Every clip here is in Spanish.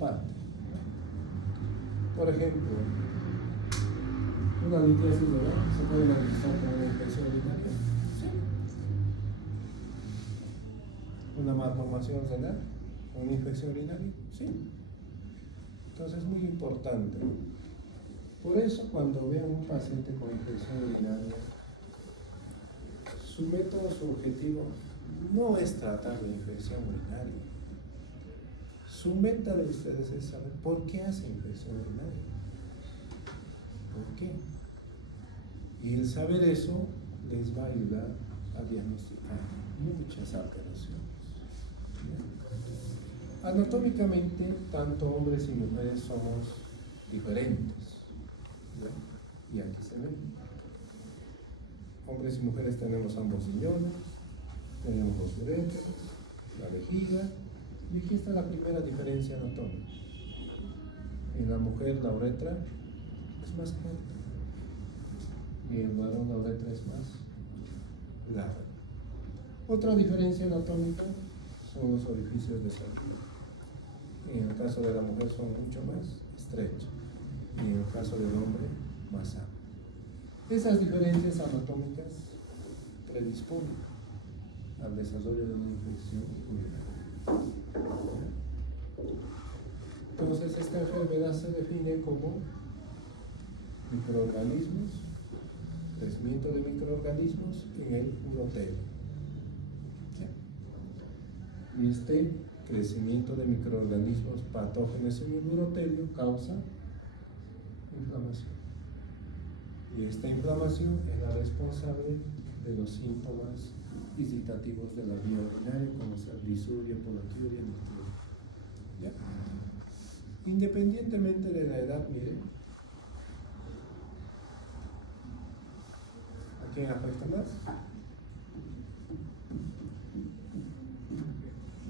parte. Por ejemplo, una litiasis oral se puede manifestar como una infección urinaria. Sí. Una malformación renal, una infección urinaria. Sí. Entonces es muy importante. Por eso cuando vean un paciente con infección urinaria, su método, su objetivo no es tratar la infección urinaria. Su meta de ustedes es saber por qué hace infección urinaria. ¿Por qué? Y el saber eso les va a ayudar a diagnosticar muchas alteraciones. Anatómicamente, tanto hombres y mujeres somos diferentes. Y aquí se ve. Hombres y mujeres tenemos ambos riñones, tenemos los uretras, la vejiga, y aquí está la primera diferencia anatómica. En la mujer la uretra es más corta y en el varón la uretra es más larga. Otra diferencia anatómica son los orificios de salida. En el caso de la mujer son mucho más estrechos y en el caso del hombre más amplios. Esas diferencias anatómicas predisponen al desarrollo de una infección urinaria. Entonces esta enfermedad se define como microorganismos, crecimiento de microorganismos en el urotelio. Y este crecimiento de microorganismos patógenos en el urotelio causa inflamación. Y esta inflamación es la responsable de los síntomas irritativos de la vía urinaria, como ser disuria, poliuria, nicturia. ¿Ya? Independientemente de la edad, miren, ¿a quién afecta más?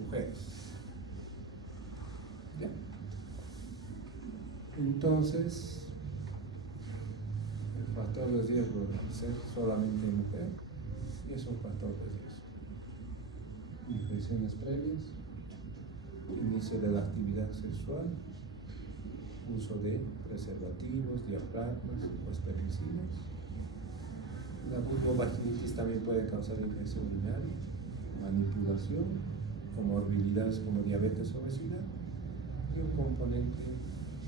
Mujeres. ¿Ya? Entonces, el factor de riesgo de ser solamente mujer es un factor de riesgo. Infecciones previas, inicio de la actividad sexual, uso de preservativos, diafragmas o espermicidas. La vulvovaginitis también puede causar infección urinaria, manipulación, comorbilidades como diabetes o obesidad y un componente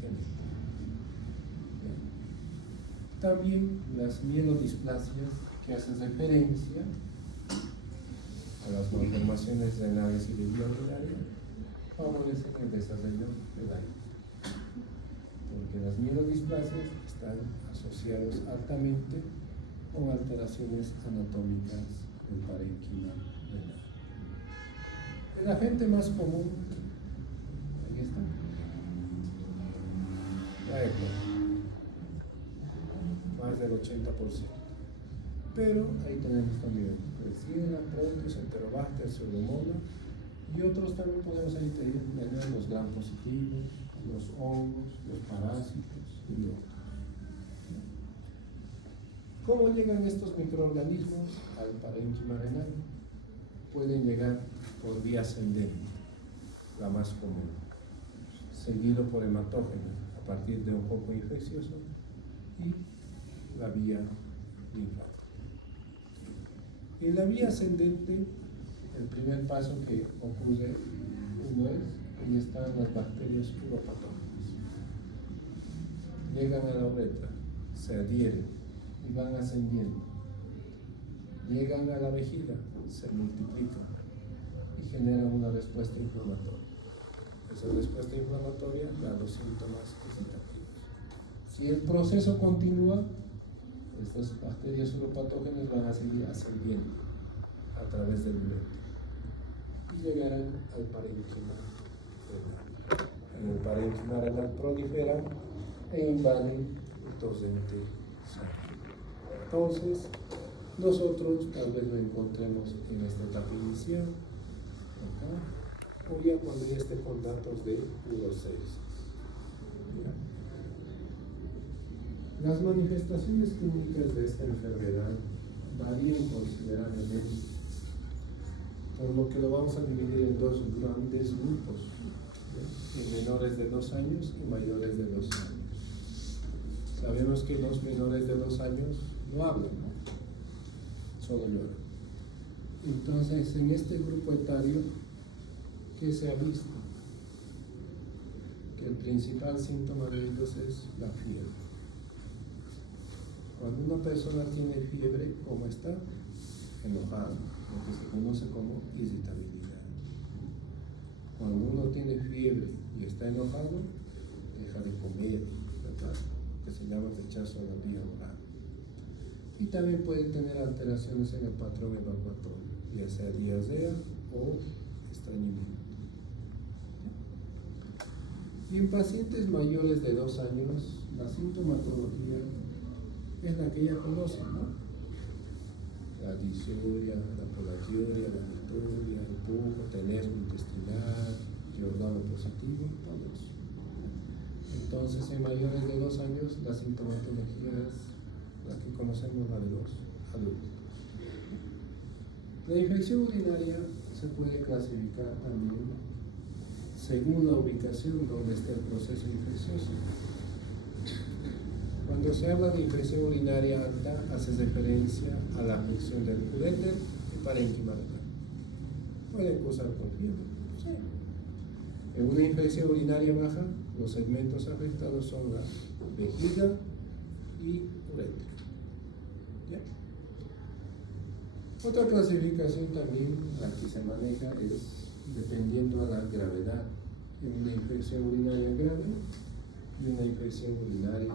genético. También las mielodisplasias que hacen referencia a las malformaciones renales y de vía urinaria favorecen el desarrollo del aire, porque las mielodisplasias están asociadas altamente con alteraciones anatómicas del parénquima renal. El agente más común, ahí está, la EPO, más del 80%. Pero ahí tenemos también Klebsiella, Proteus, Enterobacter, Pseudomonas y otros también podemos ahí tener los gram positivos, los hongos, los parásitos y otros. ¿Cómo llegan estos microorganismos al parénquima renal? Pueden llegar por vía ascendente, la más común, seguido por hematógeno a partir de un foco infeccioso y la vía linfática. En la vía ascendente, el primer paso que ocurre, uno es, ahí están las bacterias uropatógenas. Llegan a la uretra, se adhieren y van ascendiendo. Llegan a la vejiga, se multiplican y generan una respuesta inflamatoria. Esa respuesta inflamatoria da los síntomas irritativos. Si el proceso continúa, estas bacterias uropatógenas van a seguir ascendiendo a través del uretra y llegarán al parénquima renal. En el parénquima renal proliferan e invaden el torrente sanguíneo. Entonces, nosotros tal vez lo encontremos en esta etapa inicial, o ya cuando ya esté con datos de urocéresis. Las manifestaciones clínicas de esta enfermedad varían considerablemente, por lo que lo vamos a dividir en dos grandes grupos, en menores de 2 años y mayores de 2 años. Sabemos que los menores de 2 años no hablan, ¿no? Solo lloran. Entonces, en este grupo etario, ¿qué se ha visto? Que el principal síntoma de ellos es la fiebre. Cuando una persona tiene fiebre, ¿cómo está? Enojado, lo que se conoce como irritabilidad. Cuando uno tiene fiebre y está enojado, deja de comer, ¿verdad? Que se llama rechazo a la vía oral. Y también puede tener alteraciones en el patrón evacuatorio, ya sea diarrea o estreñimiento. Y en pacientes mayores de 2 años, la sintomatología es la que ya conocen, ¿no? La disuria, la polatiuria, la mituria, el pujo, tenesmo intestinal, Giordano positivo, todo eso. Entonces, en mayores de 2 años, la sintomatología es la que conocemos, la de los adultos. La infección urinaria se puede clasificar también según la ubicación donde esté el proceso infeccioso. Cuando se habla de infección urinaria alta, hace referencia a la afección del uréter y parénquima renal. Pueden cursar con fiebre. Sí. En una infección urinaria baja, los segmentos afectados son la vejiga y uréter. ¿Ya? Otra clasificación también, la que se maneja, es dependiendo a la gravedad. En una infección urinaria grave y una infección urinaria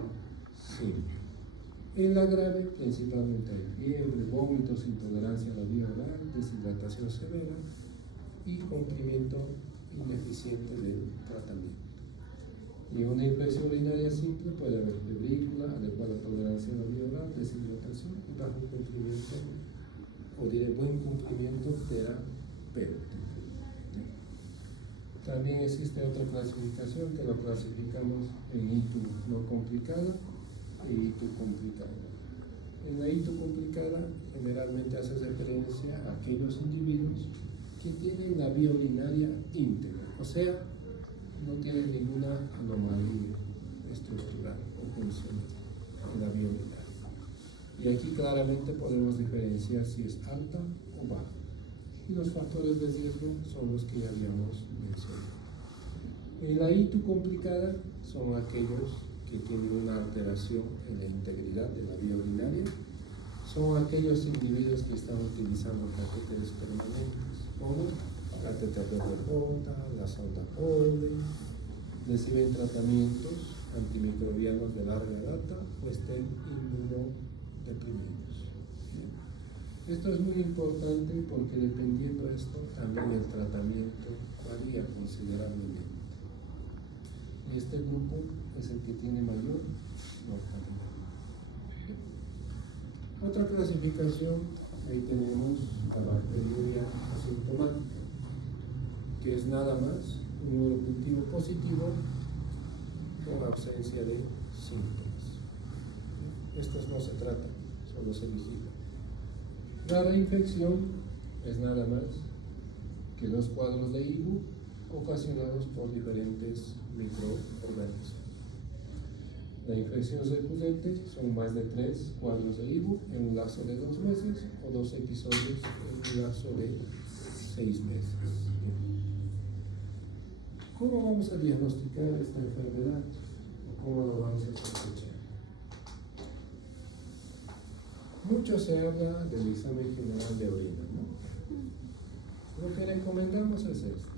simple. En la grave, principalmente hay fiebre, vómitos, intolerancia a la vía oral, deshidratación severa y cumplimiento ineficiente del tratamiento. Y en una infección urinaria simple puede haber febrícula, adecuada tolerancia a la vía oral, deshidratación y bajo cumplimiento, o diré buen cumplimiento terapéutico. También existe otra clasificación que lo clasificamos en ITU no complicada e ITU complicada. En la ITU complicada generalmente hace referencia a aquellos individuos que tienen la vía urinaria íntegra, o sea, no tienen ninguna anomalía estructural o funcional en la vía urinaria. Y aquí claramente podemos diferenciar si es alta o baja. Y los factores de riesgo son los que ya habíamos mencionado. En la ITU complicada son aquellos que tienen una alteración en la integridad de la vía urinaria, son aquellos individuos que están utilizando catéteres permanentes, como catéter de RJ, la sonda Foley, reciben tratamientos antimicrobianos de larga data o estén inmunodeprimidos. Esto es muy importante porque dependiendo de esto, también el tratamiento varía considerablemente. Este grupo es el que tiene mayor mortalidad. Otra clasificación, ahí tenemos la bacteriuria asintomática, que es nada más un urocultivo positivo con ausencia de síntomas. Estos no se tratan, solo se vigilan. La reinfección es nada más que 2 cuadros de IBU ocasionados por diferentes microorganismos. La infección recurrente son más de 3 cuadros de IBU en un lapso de 2 meses o 2 episodios en un lapso de 6 meses. ¿Cómo vamos a diagnosticar esta enfermedad? ¿Cómo lo vamos a sospechar? Mucho se habla del examen general de orina, ¿no? Lo que recomendamos es esto.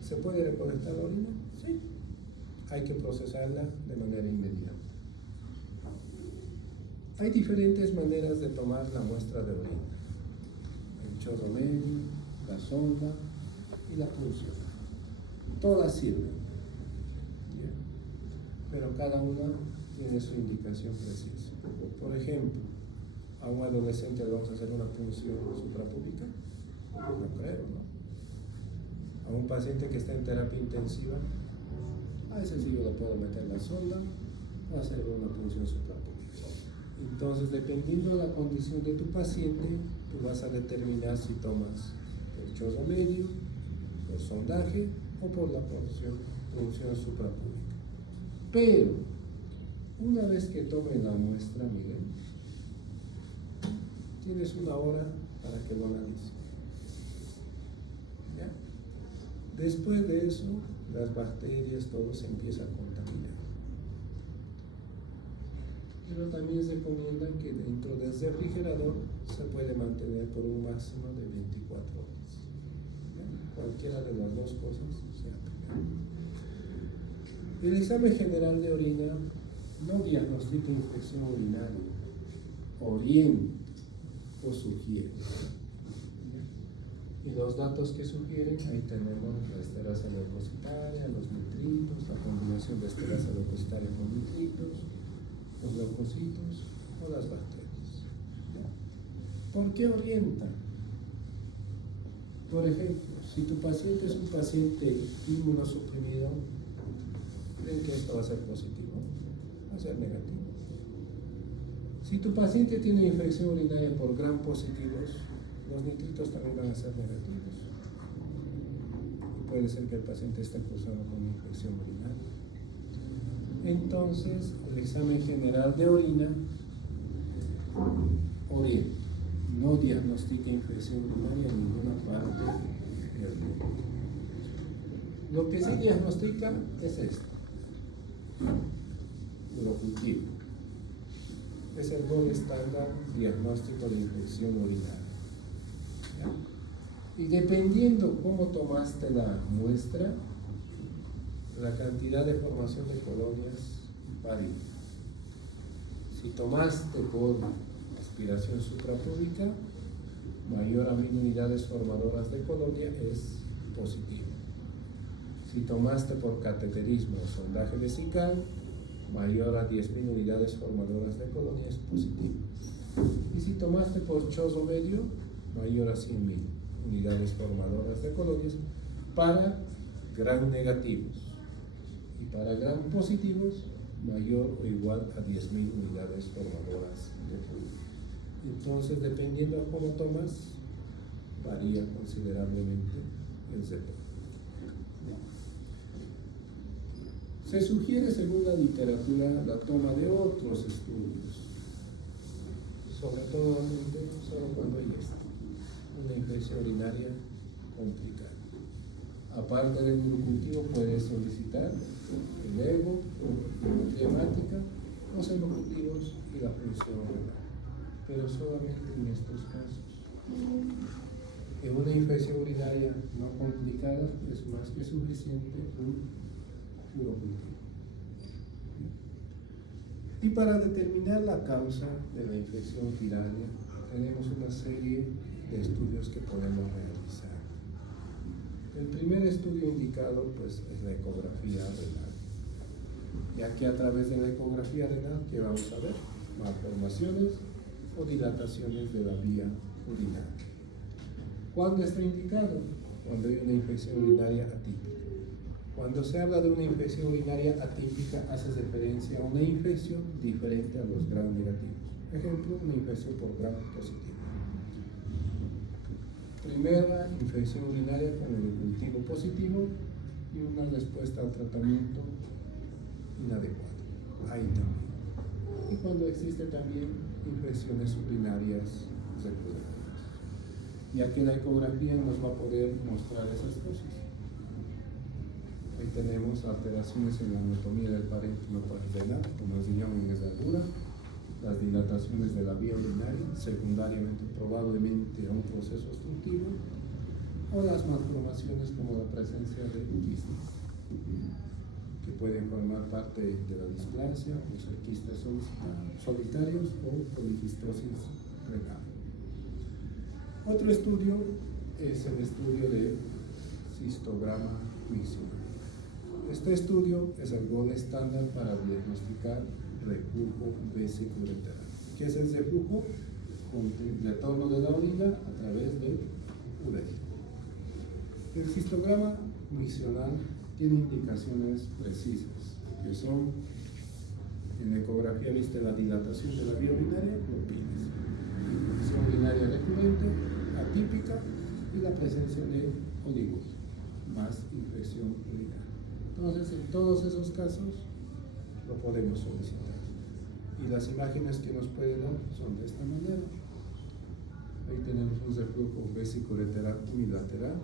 ¿Se puede recolectar la orina? Sí. Hay que procesarla de manera inmediata. Hay diferentes maneras de tomar la muestra de orina. El chorro medio, la sonda y la punción. Todas sirven. ¿Ya? Pero cada una tiene su indicación precisa. Por ejemplo, a un adolescente le vamos a hacer una punción suprapúbica. No creo, ¿no? A un paciente que está en terapia intensiva, a ese sí yo le puedo meter la sonda o hacer una punción suprapúbica. Entonces, dependiendo de la condición de tu paciente, tú vas a determinar si tomas el chorro medio por sondaje o por la punción suprapúbica. Pero, una vez que tomen la muestra, miren, tienes una hora para que lo analices. ¿Ya? Después de eso, las bacterias, todo se empieza a contaminar. Pero también se recomienda que dentro del refrigerador se puede mantener por un máximo de 24 horas. ¿Ya? Cualquiera de las dos cosas se aplica. El examen general de orina no diagnostica infección urinaria, orienta o sugiere. Y los datos que sugieren, ahí tenemos la esterasa leucocitaria, los nitritos, la combinación de esterasa leucocitaria con nitritos, los leucocitos o las bacterias. ¿Por qué orientan? Por ejemplo, si tu paciente es un paciente inmunosuprimido, ¿creen que esto va a ser positivo? Va a ser negativo. Si tu paciente tiene infección urinaria por gram positivos, los nitritos también van a ser negativos. Y puede ser que el paciente esté cursando con una infección urinaria. Entonces, el examen general de orina orienta, no diagnostica infección urinaria en ninguna parte del mundo. Lo que sí diagnostica es esto: urocultivo. Es el gold estándar diagnóstico de infección urinaria. ¿Ya? Y dependiendo cómo tomaste la muestra, la cantidad de formación de colonias varía. Si tomaste por aspiración suprapúbica, mayor a 1000 unidades formadoras de colonia es positivo. Si tomaste por cateterismo o sondaje vesical, mayor a 10.000 unidades formadoras de colonia es positivo. Y si tomaste por chorro medio, mayor a 100.000 unidades formadoras de colonias para gram negativos. Y para gram positivos, mayor o igual a 10.000 unidades formadoras de colonia. Entonces, dependiendo de cómo tomas, varía considerablemente el reporte. Se sugiere, según la literatura, la toma de otros estudios, sobre todo solo cuando hay una infección urinaria complicada. Aparte del urocultivo, puedes solicitar el EGO, la hemática, los hemocultivos y la función renal, pero solamente en estos casos. En una infección urinaria no complicada es más que suficiente un urocultivo. Y para determinar la causa de la infección urinaria, tenemos una serie de estudios que podemos realizar. El primer estudio indicado pues, es la ecografía renal, ya que a través de la ecografía renal, ¿qué vamos a ver? Malformaciones o dilataciones de la vía urinaria. ¿Cuándo está indicado? Cuando hay una infección urinaria atípica. Cuando se habla de una infección urinaria atípica, hace referencia a una infección diferente a los gram negativos. Ejemplo, una infección por gram positivo. Primera infección urinaria con el cultivo positivo y una respuesta al tratamiento inadecuada. Ahí también. Y cuando existe también infecciones urinarias recurrentes, ya que la ecografía nos va a poder mostrar esas cosas. Ahí tenemos alteraciones en la anatomía del parénquima renal, como el riñón en desarmadura, las dilataciones de la vía urinaria, secundariamente probablemente a un proceso obstructivo, o las malformaciones como la presencia de quistes, que pueden formar parte de la displasia, o ser quistes solitarios o poliquistosis renal. Otro estudio es el estudio de cistograma miccional. Este estudio es el gold estándar para diagnosticar reflujo vesicoureteral. ¿Qué es el reflujo? Retorno de la orina a través del uréter. El cistograma miccional tiene indicaciones precisas, que son, en la ecografía viste la dilatación de la vía urinaria, lo pides. Infección urinaria recurrente, atípica y la presencia de oligurias. más infección urinaria. Entonces, en todos esos casos lo podemos solicitar. Y las imágenes que nos pueden dar son de esta manera. Ahí tenemos un reflujo vesiculoreteral unilateral,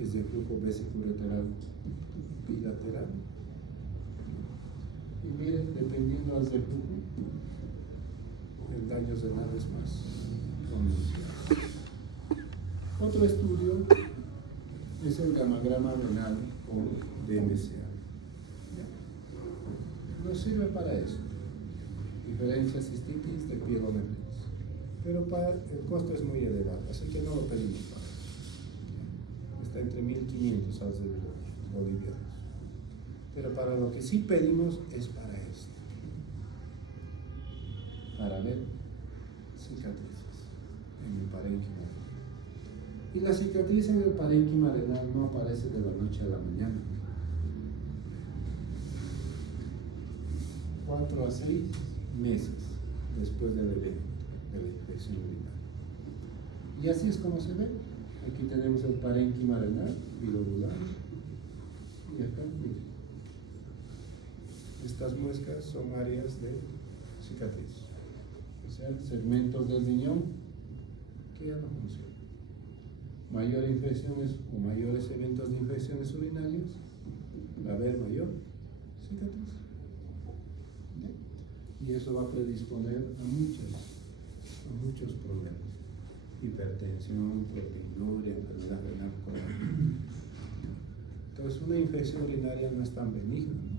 es de flujo vesiculoreteral bilateral. Y miren, dependiendo del reflujo, el daño renal es más pronunciado. Otro estudio es el gamagrama renal con DMCA. Nos sirve para eso. Diferencia cistitis de pielonefritis. Pero el costo es muy elevado, así que no lo pedimos para eso. Está entre 1.500 bolivianos. Pero para lo que sí pedimos es para esto. Para ver cicatrices en el parénquima. Y la cicatriz en el parénquima renal no aparece de la noche a la mañana. 4 a 6 meses después del evento de la infección urinaria. Y así es como se ve. Aquí tenemos el parénquima renal, bilobular, y acá, miren. Estas muescas son áreas de cicatriz, o sea, segmentos del riñón que ya no funcionan. Mayor infecciones o mayores eventos de infecciones urinarias, va a haber mayor cicatriz. Y eso va a predisponer a muchos problemas. Hipertensión, proteinuria, enfermedad renal crónica. Entonces, una infección urinaria no es tan benigna, ¿no?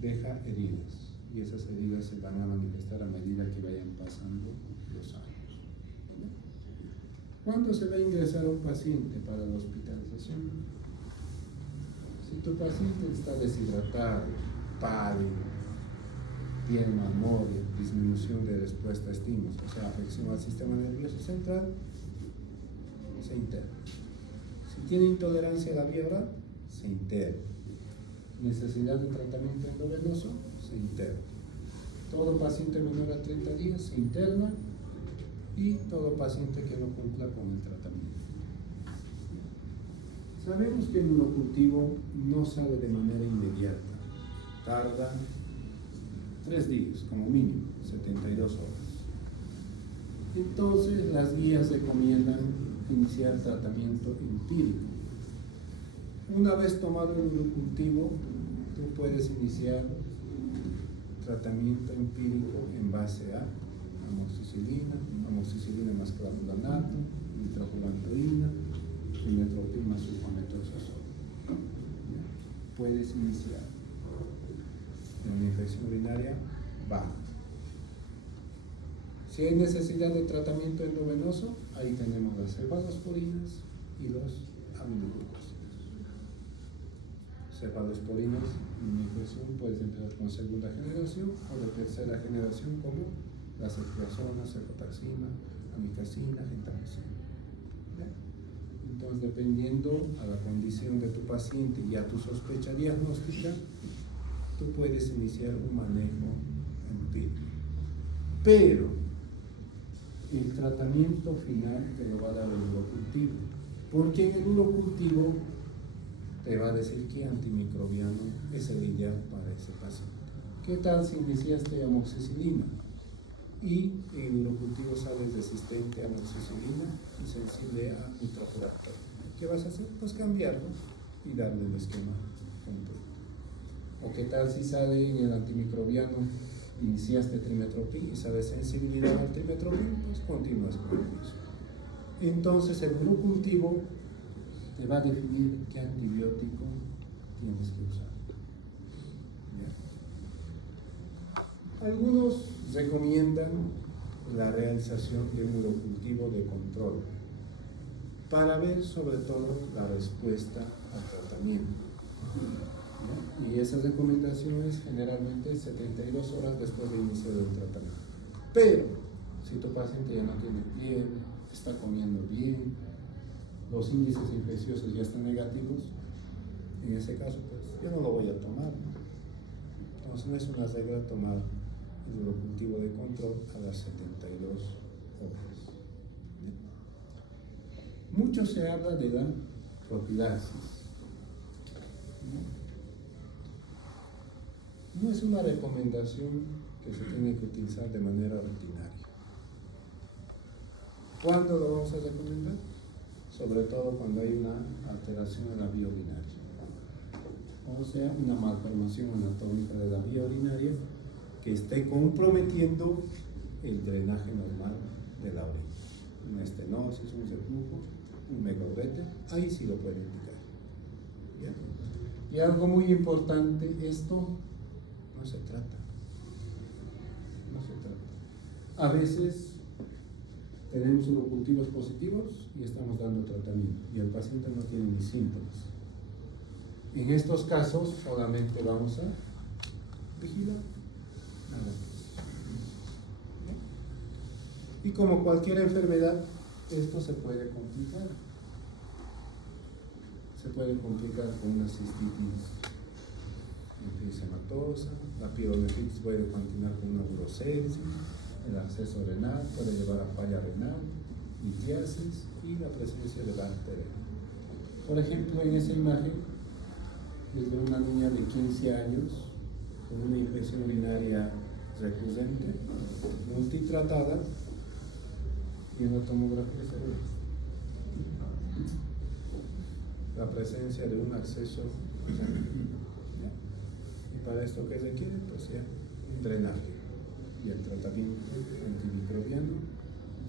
Deja heridas, y esas heridas se van a manifestar a medida que vayan pasando los años. ¿Cuándo se va a ingresar a un paciente para la hospitalización? Si tu paciente está deshidratado, pálido, tiene memoria, disminución de respuesta a estímulos, o sea, afección al sistema nervioso central, se interna. Si tiene intolerancia a la vía oral, se interna. Necesidad de tratamiento endovenoso, se interna. Todo paciente menor a 30 días se interna, y todo paciente que no cumpla con el tratamiento. Sabemos que el urocultivo no sale de manera inmediata, tarda 3 días como mínimo, 72 horas. Entonces las guías recomiendan iniciar tratamiento empírico. Una vez tomado el urocultivo, tú puedes iniciar tratamiento empírico en base a amoxicilina más clavulanato, nitrofurantoína, trimetoprim más sulfamethoxazol. Puedes iniciar en una infección urinaria baja. Si hay necesidad de tratamiento endovenoso, ahí tenemos las cefalosporinas y los aminoglucósidos. Cefalosporinas en una infección puedes empezar con segunda generación o de tercera generación como la ceftriaxona, cefotaxima, amicacina, gentamicina. Entonces, dependiendo a la condición de tu paciente y a tu sospecha diagnóstica, tú puedes iniciar un manejo empírico. Pero el tratamiento final te lo va a dar el urocultivo, porque en el urocultivo te va a decir qué antimicrobiano es el ideal para ese paciente. ¿Qué tal si iniciaste amoxicilina y en el urocultivo sales resistente a amoxicilina y sensible a nitrofurantoína? ¿Qué vas a hacer? Pues cambiarlo y darle el esquema completo. ¿O qué tal si sale en el antimicrobiano, iniciaste trimetoprim y sale sensibilidad al trimetoprim? Pues continúas con el mismo. Entonces el urocultivo te va a definir qué antibiótico tienes que usar. ¿Ya? Algunos recomiendan la realización de un urocultivo de control para ver sobre todo la respuesta al tratamiento. ¿Ya? Y esa recomendación es generalmente 72 horas después de inicio del tratamiento. Pero si tu paciente ya no tiene fiebre, está comiendo bien, los índices infecciosos ya están negativos, en ese caso pues yo no lo voy a tomar, ¿no? Entonces no es una regla tomar el urocultivo de control a las 72 horas. Mucho se habla de la profilaxis. No es una recomendación que se tiene que utilizar de manera rutinaria. ¿Cuándo lo vamos a recomendar? Sobre todo cuando hay una alteración en la vía urinaria, o sea, una malformación anatómica de la vía urinaria que esté comprometiendo el drenaje normal de la orina. Una estenosis, un reflujo, un megaurete, ahí sí lo puede indicar. ¿Ya? Y algo muy importante, esto no se trata. No se trata. A veces tenemos unos cultivos positivos y estamos dando tratamiento y el paciente no tiene ni síntomas. En estos casos solamente vamos a vigilar. Nada más. Y como cualquier enfermedad, esto se puede complicar. Se puede complicar con una cistitis linfedematosa, la pielonefritis puede continuar con una urocepsis, el acceso renal puede llevar a falla renal, litiasis y la presencia de bacterias. Por ejemplo, en esa imagen es de una niña de 15 años con una infección urinaria recurrente, multitratada, y en la tomografía se ve la presencia de un acceso sanguíneo. Y para esto, ¿qué requiere? Pues ya un drenaje y el tratamiento antimicrobiano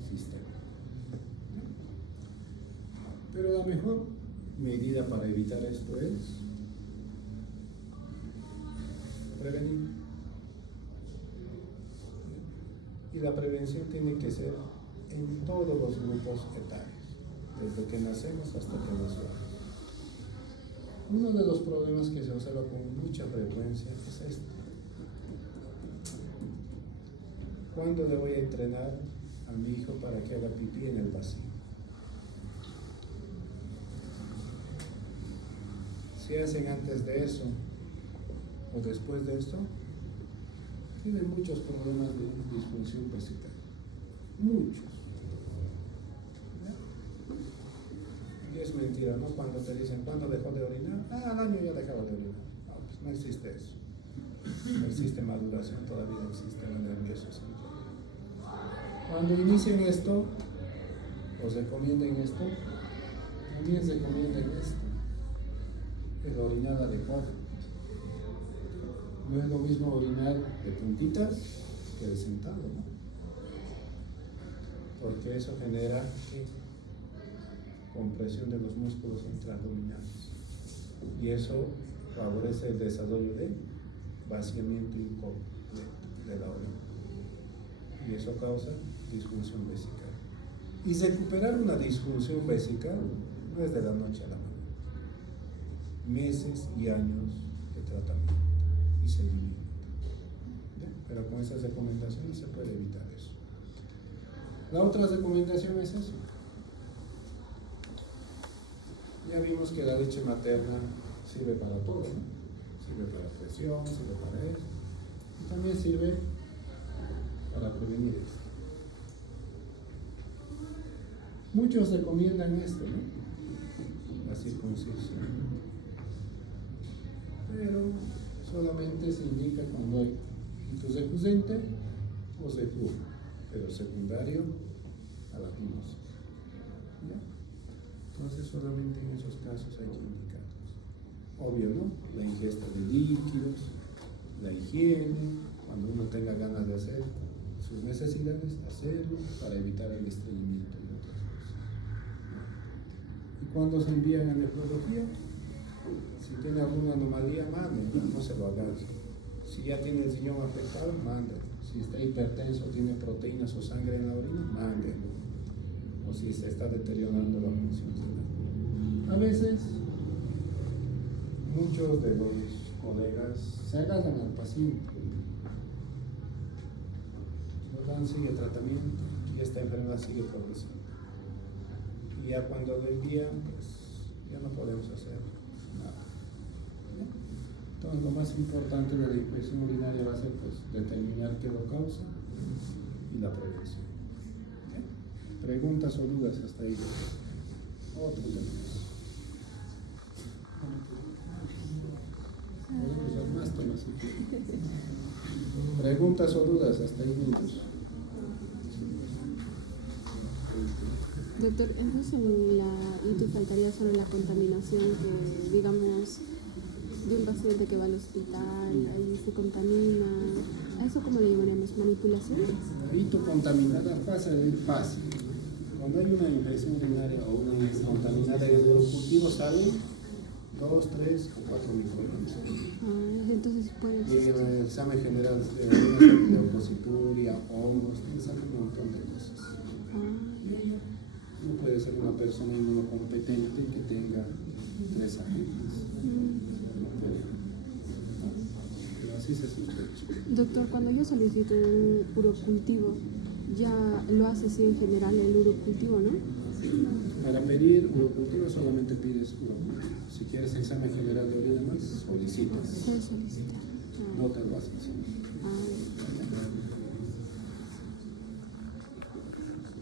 sistema. Pero la mejor medida para evitar esto es prevenir. Y la prevención tiene que ser en todos los grupos etarios, desde que nacemos hasta que nos vamos. Uno de los problemas que se observa con mucha frecuencia es esto. ¿Cuándo le voy a entrenar a mi hijo para que haga pipí en el vacío? Si hacen antes de eso o después de esto, tienen muchos problemas de disfunción vesical. Muchos. Y es mentira, ¿no? Cuando te dicen, ¿cuándo dejó de orinar? Al año ya dejaba de orinar. No, pues no existe eso. No existe maduración todavía del sistema nervioso central. Cuando inicien esto, o se recomienden esto, también se recomienden esto. El orinar adecuado. No es lo mismo orinar de puntita que de sentado, ¿no? Porque eso genera compresión de los músculos intraabdominales y eso favorece el desarrollo de vaciamiento incompleto de la orina y eso causa disfunción vesical. Y recuperar una disfunción vesical no es de la noche a la mañana, meses y años de tratamiento y seguimiento. ¿Ya? Pero con esas recomendaciones se puede evitar eso. La otra recomendación es eso. Ya vimos que la leche materna sirve para todo, ¿no? Sirve para presión, sirve para eso. Y también sirve para prevenir esto. Muchos recomiendan esto, ¿no? La circuncisión. Pero solamente se indica cuando hay rito recurrente o reflujo, pero secundario a la fimosis. ¿Ya? Entonces solamente en esos casos hay que indicarlos. Obvio, ¿no? La ingesta de líquidos, la higiene, cuando uno tenga ganas de hacer sus necesidades, hacerlo para evitar el estreñimiento y otras cosas. Y cuando se envían a nefrología, si tiene alguna anomalía, manden, no se lo hagan. Si ya tiene el riñón afectado, manden. Si está hipertenso, tiene proteínas o sangre en la orina, manden. O si se está deteriorando la función renal. A veces, muchos de los colegas se agarran al paciente, lo dan, sigue tratamiento y esta enfermedad sigue progresando. Y ya cuando lo envían, pues ya no podemos hacer nada. Entonces, lo más importante de la infección urinaria va a ser pues, determinar qué lo causa y la prevención. ¿Okay? Preguntas o dudas hasta ahí. Otro tema. así que. Preguntas o dudas hasta ahí minutos. Doctor, entonces en la YouTube faltaría solo la contaminación que, digamos, de un paciente que va al hospital, ahí se contamina. ¿A eso cómo le llamaríamos? ¿Manipulación? Hito contaminada pasa de ir fácil. Cuando hay una infección urinaria o una infección contaminada en el cultivo salen 2, 3 o 4 microorganismos. Entonces pues... Y en el examen general de leucocituria, hongos, sale un montón de cosas. No puede ser una persona inmunocompetente que tenga 3 agentes. No puede. Pero así se sospecha. Doctor, cuando yo solicito un urocultivo, ya lo hace así en general el urocultivo, ¿no? Para pedir urocultivo solamente pides urocultivo. Si quieres examen general de orina más, solicitas. Se solicita. No te lo hacen.